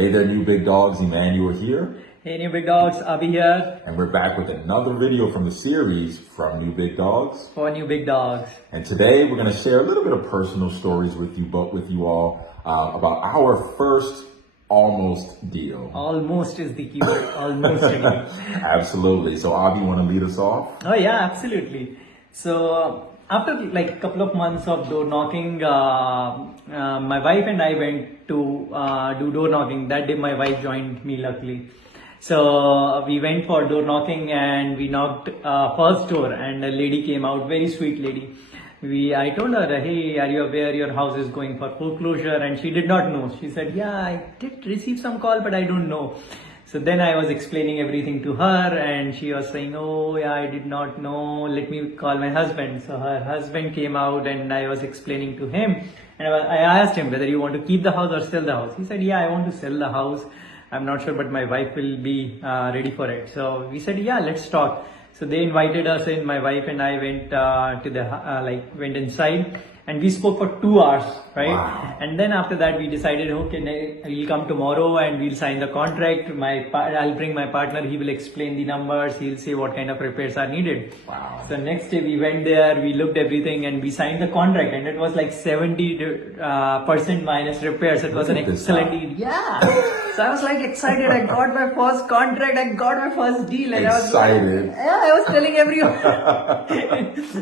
Hey there, new big dogs. Emmanuel here. Hey, new big dogs, Abhi here And we're back with another video from the series from New Big Dogs. for new big dogs. And today we're going to share a little bit of personal stories with you all about our first almost deal. Almost is the keyword. Almost. Again. Absolutely. So Abhi, want to lead us off? Oh yeah, absolutely. So after like a couple of months of door knocking, my wife and I went to do door knocking. That day my wife joined me luckily. So we went for door knocking and we knocked first door and a lady came out, very sweet lady. I told her, hey, are you aware your house is going for foreclosure? And she did not know. She said, yeah, I did receive some call, but I don't know. So then I was explaining everything to her and she was saying, oh yeah, I did not know. Let me call my husband. So her husband came out and I was explaining to him. And I asked him whether you want to keep the house or sell the house. He said, yeah, I want to sell the house. I'm not sure, but my wife will be ready for it. So we said, yeah, let's talk. So they invited us in. My wife and I went to the went inside, and we spoke for 2 hours, right? Wow. And then after that, we decided, okay, we'll come tomorrow and we'll sign the contract. I'll bring my partner. He will explain the numbers. He'll say what kind of repairs are needed. Wow. So next day we went there. We looked everything and we signed the contract. And it was like 70% minus repairs. It was an excellent deal. Yeah. So I was like excited. I got my first contract. I got my first deal. And Excited. I was telling everyone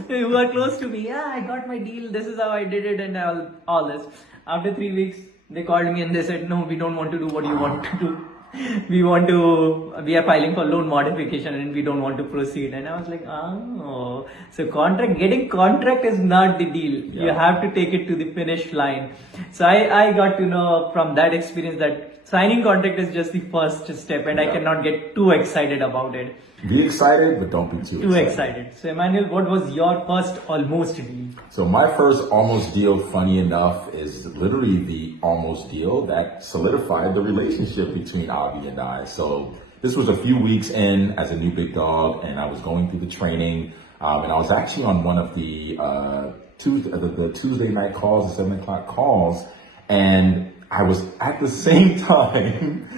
who are close to me, yeah, I got my deal. This is how I did it and all this. After 3 weeks, they called me and they said, no, we don't want to do what you want to do. We are filing for loan modification and we don't want to proceed. And I was like, oh, so getting contract is not the deal. Yeah. You have to take it to the finish line. So I got to know from that experience that signing contract is just the first step and I cannot get too excited about it. Be excited, but don't be too excited. So Emmanuel, what was your first almost deal? So my first almost deal, funny enough, is literally the almost deal that solidified the relationship between Abhi and I. So this was a few weeks in as a new big dog, and I was going through the training, and I was actually on one of the Tuesday night calls, the 7 o'clock calls, and I was at the same time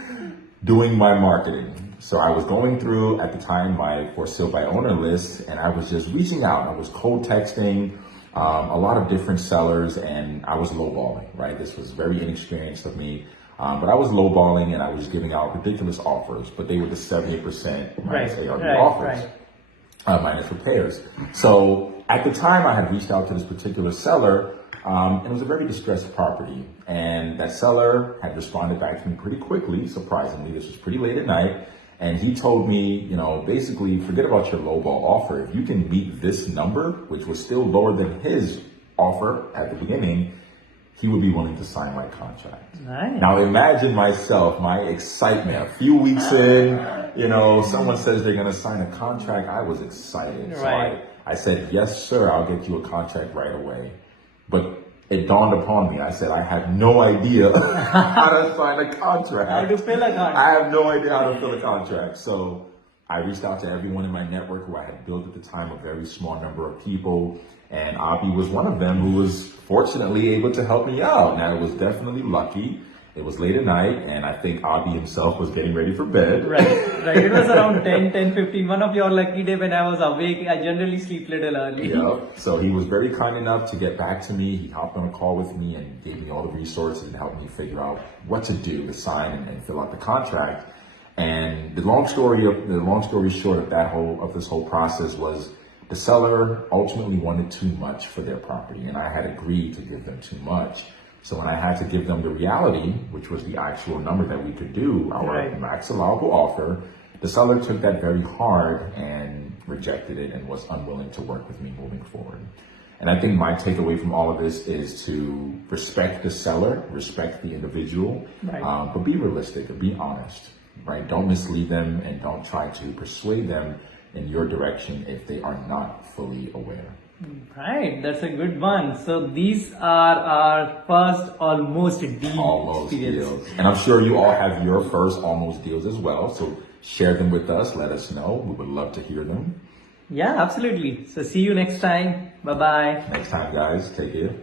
doing my marketing. So I was going through, at the time, my for sale by owner list, and I was just reaching out. I was cold texting a lot of different sellers, and I was lowballing, right? This was very inexperienced of me, but I was lowballing, and I was giving out ridiculous offers, but they were the 78% minus ARV offers, minus repairs. So at the time, I had reached out to this particular seller, and it was a very distressed property, and that seller had responded back to me pretty quickly, surprisingly. This was pretty late at night. And he told me, basically forget about your lowball offer. If you can beat this number, which was still lower than his offer at the beginning, he would be willing to sign my contract. Nice. Now imagine my excitement. A few weeks in, someone says they're going to sign a contract. I was excited. Right. So I said, yes, sir, I'll get you a contract right away. But it dawned upon me. I said, I have no idea how to sign a contract. How to fill a contract. I have no idea how to fill a contract. So I reached out to everyone in my network who I had built at the time, a very small number of people. And Abhi was one of them who was fortunately able to help me out. Now, it was definitely lucky. It was late at night, and I think Abhi himself was getting ready for bed. Right. It was around 10:15. One of your lucky day when I was awake. I generally sleep little early. Yeah. So he was very kind enough to get back to me. He hopped on a call with me and gave me all the resources and helped me figure out what to do to sign and fill out the contract. And the long story short of this whole process was the seller ultimately wanted too much for their property, and I had agreed to give them too much. So when I had to give them the reality, which was the actual number that we could do, our max allowable offer, the seller took that very hard and rejected it and was unwilling to work with me moving forward. And I think my takeaway from all of this is to respect the seller, respect the individual, but be realistic and be honest, right? Don't mislead them and don't try to persuade them in your direction if they are not fully aware. Right, that's a good one. So these are our first almost deal experience. Deals. And I'm sure you all have your first almost deals as well. So share them with us. Let us know. We would love to hear them. Yeah, absolutely. So see you next time. Bye-bye. Next time, guys. Take care.